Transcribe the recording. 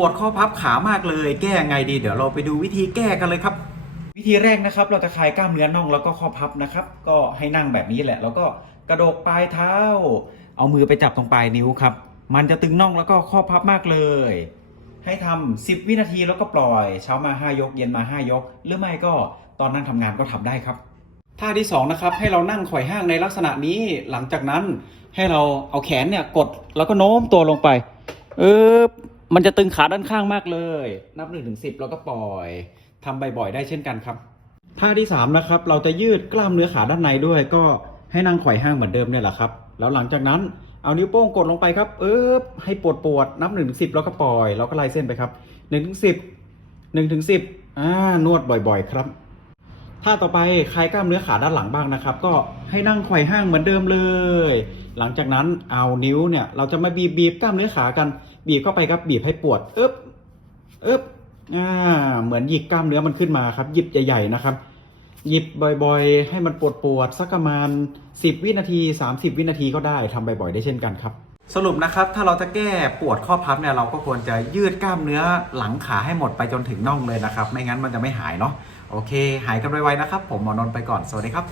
ปวดข้อพับขามากเลย แก้ยังไงดี เดี๋ยวเราไปดูวิธีแก้กันเลยครับ วิธีแรกนะครับ เราจะคลายกล้ามเนื้อน่องแล้วก็ข้อพับนะครับ ก็ให้นั่งแบบนี้แหละ แล้วก็กระดกปลายเท้า เอามือไปจับตรงปลายนิ้วครับ มันจะตึงน่องแล้วก็ข้อพับมากเลย ให้ทำ10 วินาทีแล้วก็ปล่อย เช้ามา 5 ยก เย็นมา 5 ยก หรือไม่ก็ตอนนั่งทำงานก็ทำได้ครับท่าที่สองนะครับให้เรานั่งไขว่ห้างในลักษณะนี้หลังจากนั้นให้เราเอาแขนเนี่ยกดแล้วก็โน้มตัวลงไปเออ มันจะตึงขาด้านข้างมากเลย นับ1นถึงสิแล้วก็ปล่อยทำบ่อยๆได้เช่นกันครับ ท่าที่สามนะครับ เราจะยืดกล้ามเนื้อขาด้านในด้วย ก็ให้นั่งไขว่ห้างเหมือนเดิมเนี่ยแหละครับ แล้วหลังจากนั้นเอานิ้วโป้งกดลงไปครับเออให้ปวดปวดๆนับ1นถึงสิแล้วก็ปล่อย แล้วก็ไล่เส้นไปครับ1นถึงสิบหนึ่งถึงสิบอ่านวดบ่อย ๆ ครับ ท่าต่อไปคลายกล้ามเนื้อขาด้านหลังบ้างนะครับ ก็ให้นั่งไขว่ห้างเหมือนเดิมเลย หลังจากนั้นเอานิ้วเนี่ย เราจะมาบีบบีบกล้ามเนื้อขากัน บีบเข้าไปครับบีบให้ปวดเอ๊บเอ๊บอ่าเหมือนหยิกกล้ามเนื้อมันขึ้นมาครับหยิบใหญ่ๆนะครับหยิบบ่อยๆ ให้มันปวดปวดๆสักประมาณ 10 วินาที 30 วินาทีก็ได้ทำบ่อยๆ ได้เช่นกันครับ สรุปนะครับถ้าเราจะแก้ปวดข้อพับเนี่ยเราก็ควรจะยืดกล้ามเนื้อหลังขาให้หมดไปจนถึงน่องเลยนะครับ ไม่งั้นมันจะไม่หายเนาะโอเค หายกันไวๆนะครับ ผมหมอนนท์ไปก่อนสวัสดีครับ